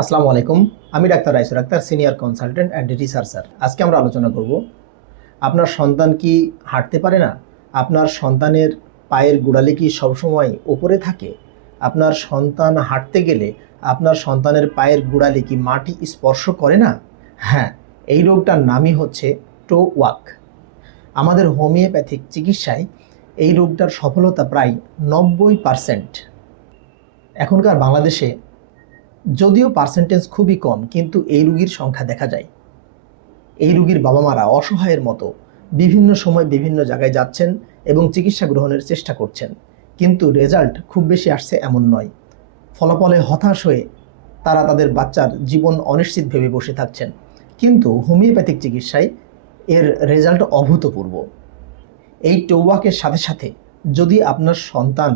আসসালামু আলাইকুম। আমি doctor Raisur Akhtar, senior consultant and researcher আজকে আমরা আলোচনা করব, আপনার সন্তান কি হাঁটতে পারে না? আপনার সন্তানের পায়ের গোড়ালি কি সবসময় ওপরে থাকে? আপনার সন্তান হাঁটতে গেলে আপনার সন্তানের পায়ের গোড়ালি কি মাটি স্পর্শ করে না? হ্যাঁ এই রোগটার নামই হচ্ছে টো ওয়াক। আমাদের হোমিওপ্যাথিক চিকিৎসায় এই রোগটার সফলতা প্রায় নব্বই পারসেন্ট। এখনকার বাংলাদেশে যদিও পার্সেন্টেজ খুবই কম, কিন্তু এই রুগীর সংখ্যা দেখা যায়। এই রুগীর বাবা মারা অসহায়ের মতো বিভিন্ন সময় বিভিন্ন জায়গায় যাচ্ছেন এবং চিকিৎসা গ্রহণের চেষ্টা করছেন, কিন্তু রেজাল্ট খুব বেশি আসছে এমন নয়। ফলাফলে হতাশ হয়ে তারা তাদের বাচ্চার জীবন অনিশ্চিত ভেবে বসে থাকছেন, কিন্তু হোমিওপ্যাথিক চিকিৎসায় এর রেজাল্ট অভূতপূর্ব। এই টোয়াকের সাথে সাথে যদি আপনার সন্তান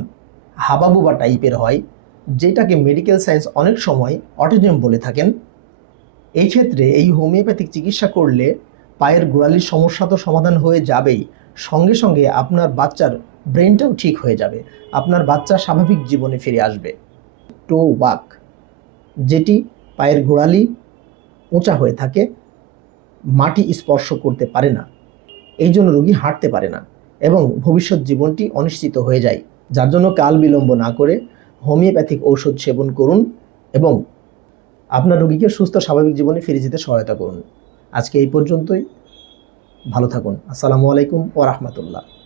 হাবাবুবা টাইপের হয় যেটাকে মেডিকেল সায়েন্স অনেক সময় অটিজম বলে থাকেন। এই ক্ষেত্রে এই হোমিওপ্যাথিক চিকিৎসা করলে পায়ের গোড়ালির সমস্যা তো সমাধান হয়ে যাবেই। সঙ্গে সঙ্গে আপনার বাচ্চার ব্রেনটাও ঠিক হয়ে যাবে। আপনার বাচ্চা স্বাভাবিক জীবনে ফিরে আসবে। টো ওয়াক, যেটি পায়ের গোড়ালি উঁচা হয়ে থাকে, মাটি স্পর্শ করতে পারে না। এই জন্য রোগী হাঁটতে পারে না এবং ভবিষ্যৎ জীবনটি অনিশ্চিত হয়ে যায়। যার জন্য কাল বিলম্ব না করে হোমিওপ্যাথিক ঔষধ সেবন করুন এবং আপনার রোগীকে সুস্থ স্বাভাবিক জীবনে ফিরে যেতে সহায়তা করুন। আজকে এই পর্যন্তই। ভালো থাকুন। আসসালামু আলাইকুম ও রাহমাতুল্লাহ।